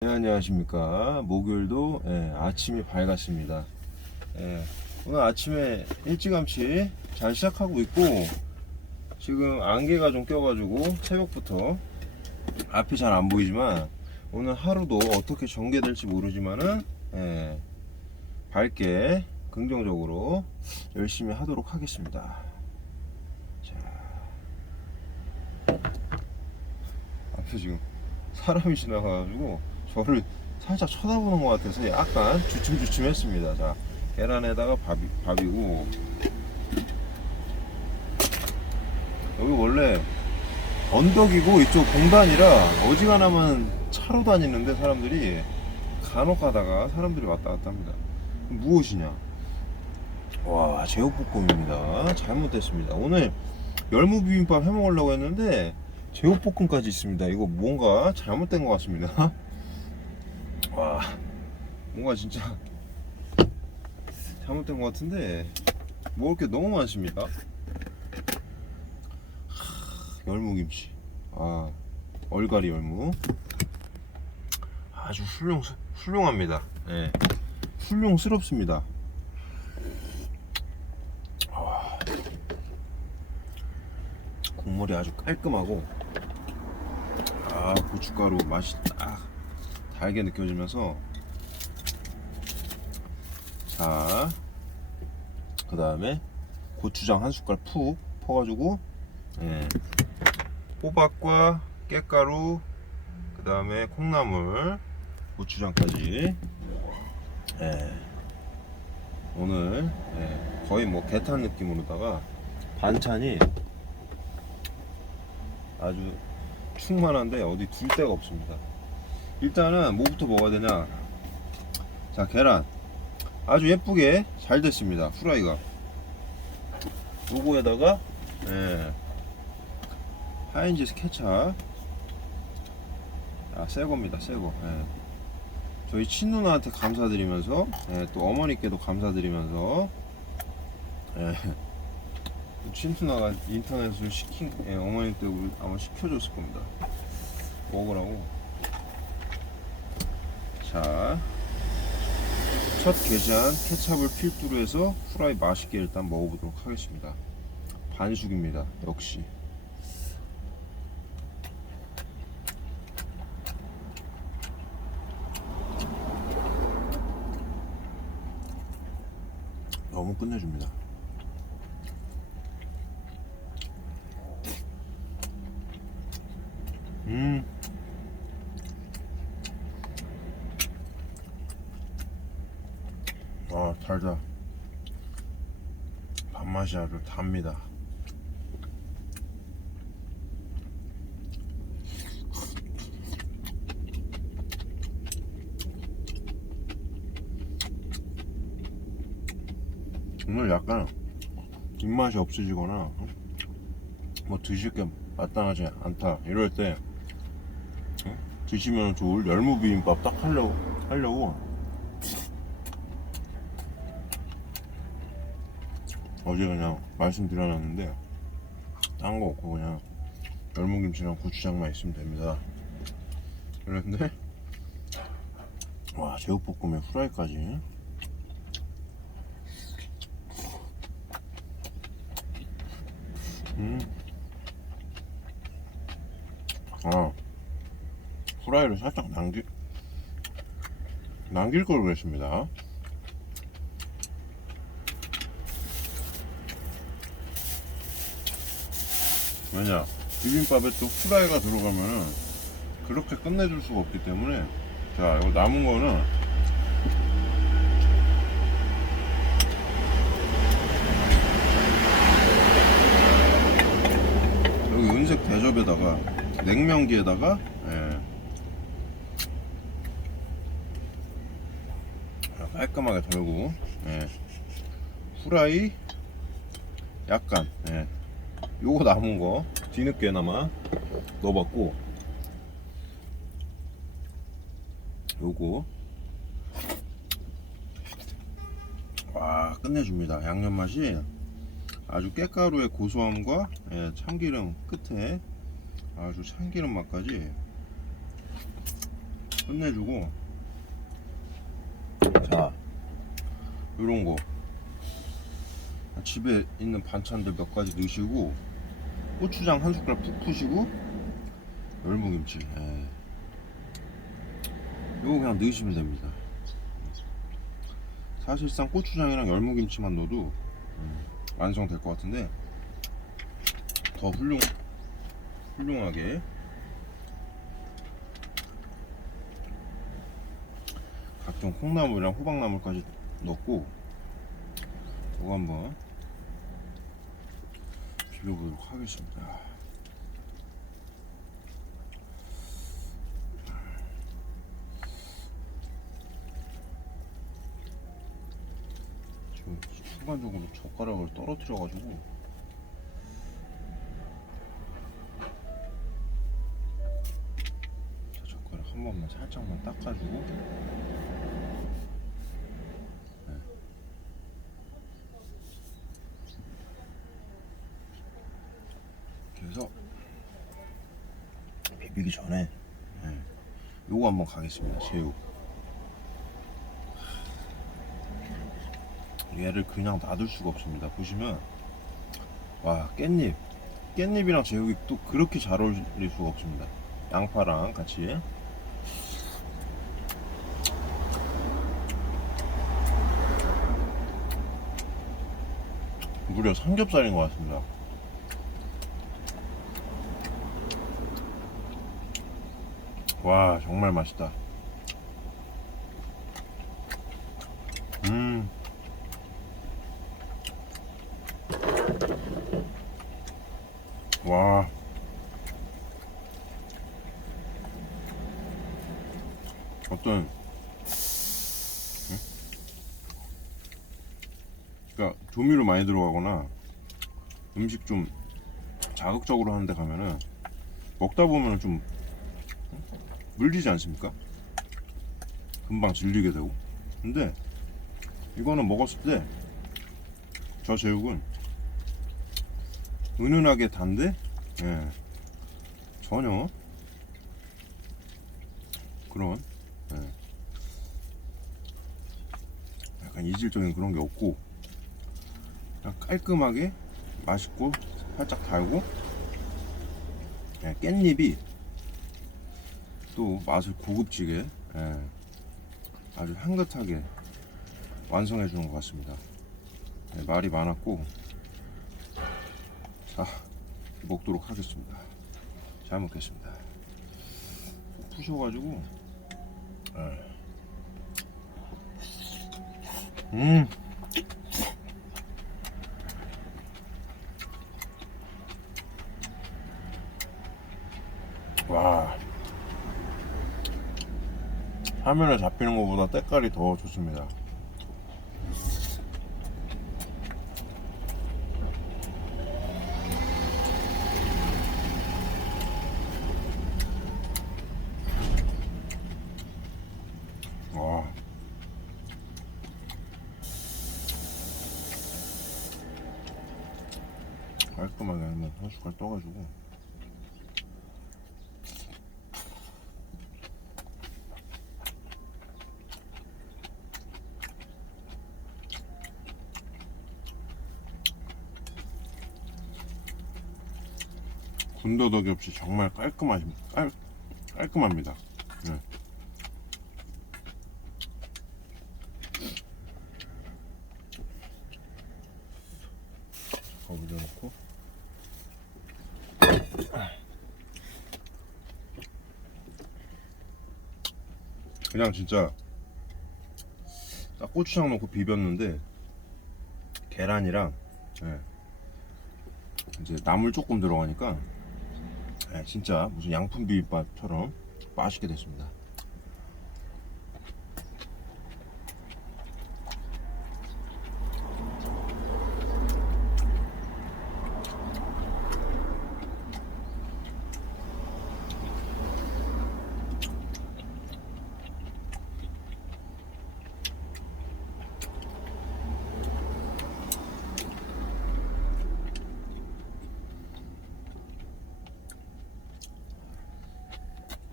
네, 안녕하십니까. 목요일도 예, 아침이 밝았습니다. 예, 오늘 아침에 일찌감치 잘 시작하고 있고 지금 안개가 좀 껴가지고 새벽부터 앞이 잘 안 보이지만 오늘 하루도 어떻게 전개될지 모르지만은 예, 밝게 긍정적으로 열심히 하도록 하겠습니다. 자, 앞에 지금 사람이 지나가가지고 저를 살짝 쳐다보는 것 같아서 약간 주춤주춤했습니다. 자, 계란에다가 밥이, 밥이고 여기 원래 언덕이고 이쪽 공단이라 어지간하면 차로 다니는데 사람들이 간혹 가다가 사람들이 왔다 갔다 합니다. 무엇이냐? 와, 제육볶음입니다. 잘못됐습니다. 오늘 열무 비빔밥 해 먹으려고 했는데 제육볶음까지 있습니다. 이거 뭔가 잘못된 것 같습니다. 와, 뭔가 진짜 잘못된 것 같은데 먹을 게 너무 많습니다. 하, 열무김치, 아, 얼갈이 열무, 아주 훌륭 훌륭합니다. 예, 훌륭스럽습니다. 와, 국물이 아주 깔끔하고 아 고춧가루 딱 달게 느껴지면서 자 그 다음에 고추장 한 숟갈 푹 퍼가지고 예, 호박과 깻가루 그 다음에 콩나물 고추장까지 예, 오늘 예, 거의 뭐 개탄 느낌으로다가 반찬이 아주 충만한데 어디 둘 데가 없습니다. 일단은 뭐부터 먹어야 되냐? 자 계란 아주 예쁘게 잘 됐습니다. 후라이가 요거에다가 예, 하인즈 케찹 아 새겁니다 새거 예. 저희 친누나한테 감사드리면서 예, 또 어머니께도 감사드리면서 예. 친누나가 인터넷으로 시킨 예, 어머니 때 우리 아마 시켜줬을 겁니다 먹으라고 자첫 게시한 케찹을 필두로 해서 후라이 맛있게 일단 먹어보도록 하겠습니다. 반숙입니다. 역시. 너무 끝내줍니다. 달다. 밥맛이 아주 답니다. 오늘 약간 입맛이 없으시거나 어? 뭐 드실 게 마땅하지 않다 이럴 때 어? 드시면 좋을 열무 비빔밥 딱 하려고 하려고 어제 그냥 말씀드려놨는데 딴 거 없고 그냥 열무김치랑 고추장만 있으면 됩니다. 그런데 와 제육볶음에 후라이까지. 음. 아 후라이를 살짝 남길 남길 걸 그랬습니다 왜냐 비빔밥에 또 후라이가 들어가면은 그렇게 끝내줄 수가 없기 때문에 자 이거 남은 거는 여기 은색 대접에다가 냉면기에다가 예. 깔끔하게 덜고 예. 후라이 약간 예. 요거 남은 거 뒤늦게나마 넣어봤고 요거. 와 끝내줍니다. 양념 맛이 아주 깻가루의 고소함과 예, 참기름 끝에 아주 참기름 맛까지 끝내주고 자 요런 거. 집에 있는 반찬들 몇 가지 넣으시고 고추장 한 숟갈 푹 푸시고. 열무김치 예. 요거 그냥 넣으시면 됩니다. 사실상 고추장이랑 열무김치만 넣어도 음, 완성될 것 같은데 더 훌륭 훌륭하게. 각종 콩나물이랑 호박나물까지 넣고 이거 한번 비벼보도록 하겠습니다. 지금 순간적으로 젓가락을 떨어뜨려가지고 자, 젓가락 한 번만 살짝만 닦아주고 그래서 비비기 전에 예, 요거 한번 가겠습니다. 새우. 얘를 그냥 놔둘 수가 없습니다. 보시면 와 깻잎. 깻잎이랑 제육이 또 그렇게 잘 어울릴 수가 없습니다. 양파랑 같이. 무려 삼겹살인 것 같습니다 와 정말 맛있다 음 와. 어떤 응? 그러니까 조미료 많이 들어가거나 음식 좀 자극적으로 하는데 가면은 먹다 보면은 좀 물리지 않습니까? 금방 질리게 되고. 근데 이거는 먹었을 때 저 제육은 은은하게 단데 예, 전혀 그런 예, 약간 이질적인 그런 게 없고 깔끔하게 맛있고 살짝 달고 예, 깻잎이 또 맛을 고급지게 예, 아주 향긋하게 완성해 주는 것 같습니다. 예, 말이 많았고 자 먹도록 하겠습니다. 잘 먹겠습니다. 푸셔가지고 예. 음. 와. 화면에 잡히는 것보다 때깔이 더 좋습니다. 와. 깔끔하게 한번 한 숟갈 떠가지고 군더더기 없이 정말 깔끔하십니다. 깔, 깔끔합니다. 네. 그냥 진짜 딱 고추장 넣고 비볐는데 계란이랑 예, 이제 나물 조금 들어가니까 예, 진짜 무슨 양품 비빔밥처럼 맛있게 됐습니다.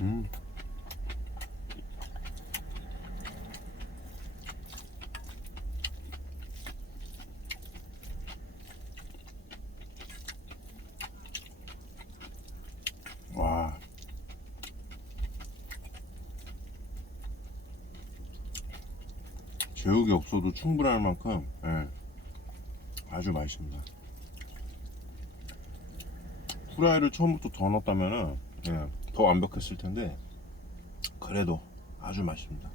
음. 제육이 없어도 충분할 만큼 예, 아주 맛있습니다. 후라이를 처음부터 더 넣었다면은 예, 더 완벽했을 텐데 그래도 아주 맛있습니다.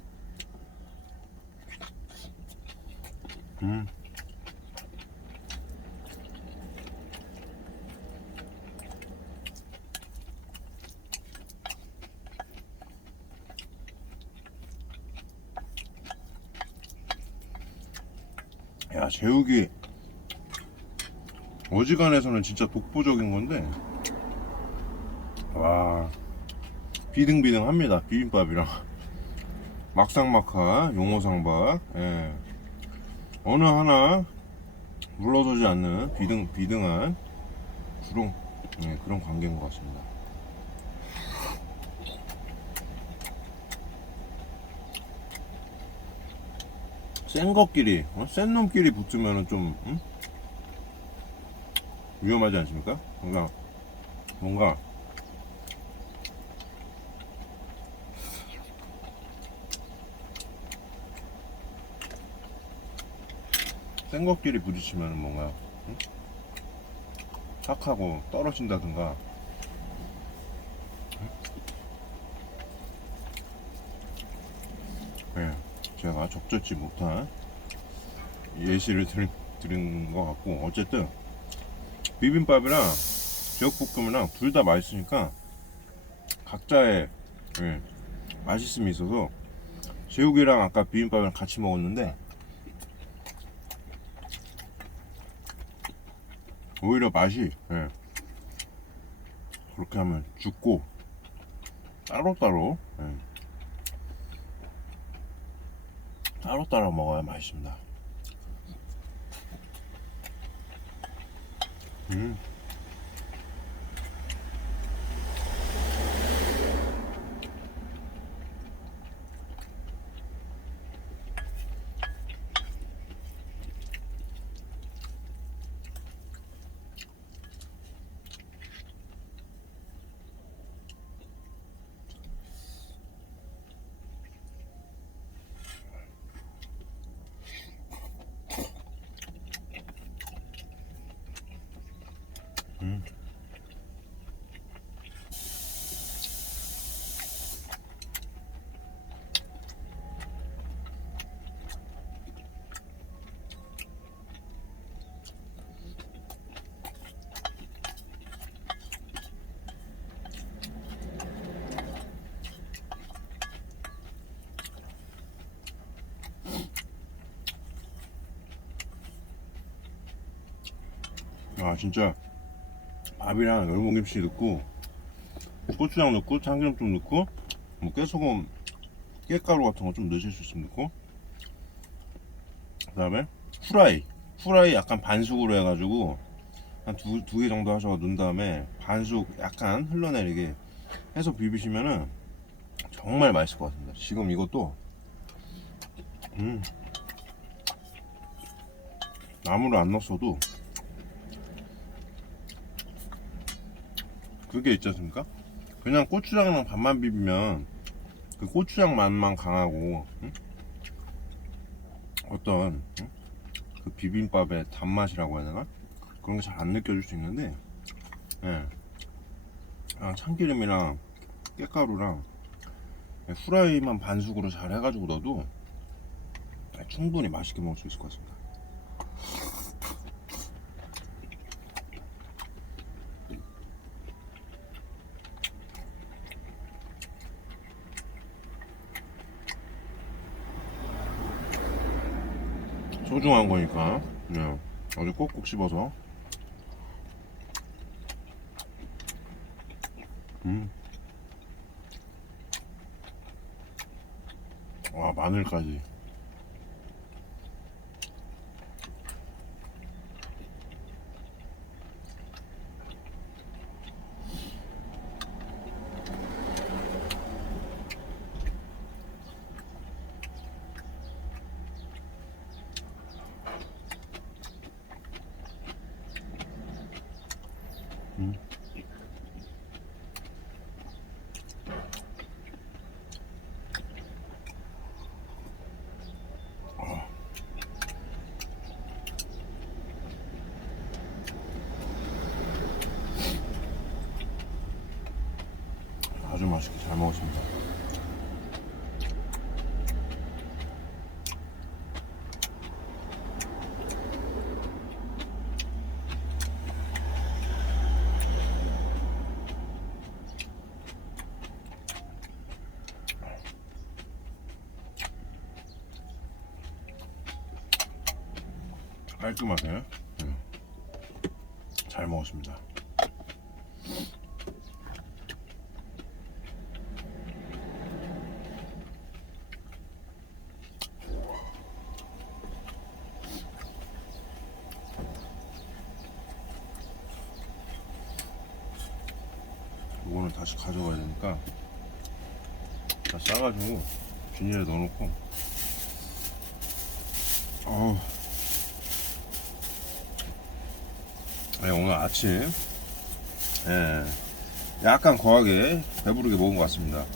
음. 야 제육이 어지간해서는 진짜 독보적인 건데 와 비등비등합니다 비빔밥이랑 막상막하 용어상박 예. 어느 하나 물러서지 않는 비등 비등한 그런 예, 그런 관계인 것 같습니다. 센 것끼리 어? 센 놈끼리 붙으면은 좀 응? 위험하지 않습니까? 그러니까 뭔가 센 것끼리 부딪히면 뭔가 응? 착하고 떨어진다든가 예, 제가 적절치 못한 예시를 들, 들은 것 같고 어쨌든 비빔밥이랑 제육볶음이랑 둘 다 맛있으니까 각자의 예, 맛있음이 있어서 제육이랑 아까 비빔밥이랑 같이 먹었는데 오히려 맛이 예, 그렇게 하면 죽고 따로따로 예, 따로따로 먹어야 맛있습니다. 음. 아 진짜 밥이랑 열무김치 넣고 고추장 넣고 참기름 좀 넣고 뭐 깨소금 깨가루 같은 거 좀 넣으실 수 있으면 넣고. 그 다음에 후라이. 후라이 약간 반숙으로 해가지고 한 두 두 개 정도 하셔서 넣은 다음에 반숙 약간 흘러내리게 해서 비비시면은 정말 맛있을 것 같습니다. 지금 이것도. 음. 나물을 안 넣었어도 그게 있지 않습니까? 그냥 고추장이랑 밥만 비비면 그 고추장 맛만 강하고 응? 어떤 응? 그 비빔밥의 단맛이라고 해야 되나? 그런 게 잘 안 느껴질 수 있는데 예. 아, 참기름이랑 깨가루랑 후라이만 반숙으로 잘 해가지고 넣어도 충분히 맛있게 먹을 수 있을 것 같습니다. 소중한 거니까 네. 아주 꼭꼭 씹어서 음. 와 마늘까지 맛있습니다. 깔끔하세요. 네. 잘 먹었습니다. 다시 가져가야 되니까 다 싸가지고 비닐에 넣어놓고. 어우. 네, 오늘 아침 예, 약간 거하게 배부르게 먹은 것 같습니다.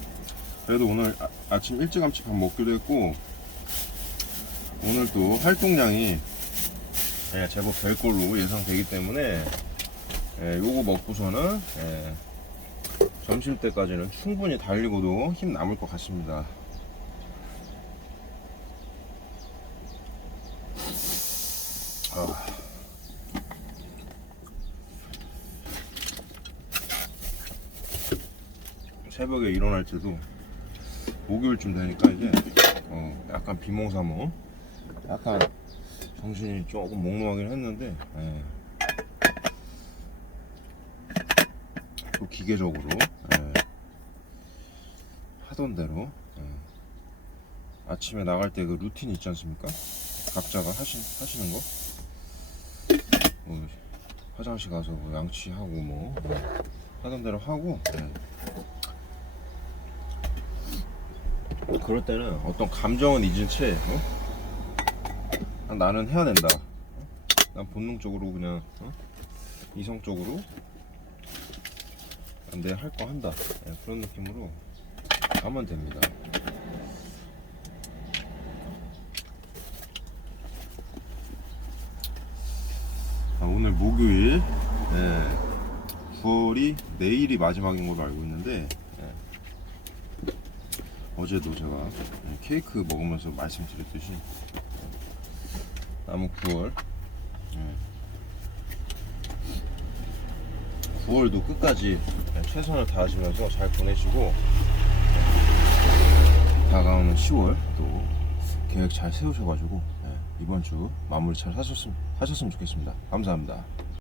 그래도 오늘 아, 침 일찌감치 밥 먹기로 했고 오늘 또 활동량이 예, 제법 될 걸로 예상되기 때문에 예, 요거 먹고서는 예, 점심 때까지는 충분히 달리고도 힘 남을 것 같습니다. 아. 새벽에 일어날 때도 목요일쯤 되니까 이제 어, 약간 비몽사몽 약간 정신이 조금 몽롱하긴 했는데 예. 또 기계적으로 예, 하던 대로 예. 아침에 나갈 때 그 루틴 있지 않습니까? 각자가 하시, 하시는 거 뭐, 화장실 가서 뭐 양치하고 뭐 어, 하던 대로 하고 예. 그럴 때는 어떤 감정은 잊은 채 어? 아, 나는 해야 된다 어? 난 본능적으로 그냥 어? 이성적으로 내 할 거 한다 예, 그런 느낌으로 하면 됩니다. 아, 오늘 목요일 예, 9월이 내일이 마지막인 걸로 알고 있는데 예, 어제도 제가 예, 케이크 먹으면서 말씀드렸듯이 남은 9월 9월도 끝까지 최선을 다하시면서 잘 보내시고 다가오는 10월 또 계획 잘 세우셔가지고 예, 이번 주 마무리 잘 하셨으면, 하셨으면 좋겠습니다. 감사합니다.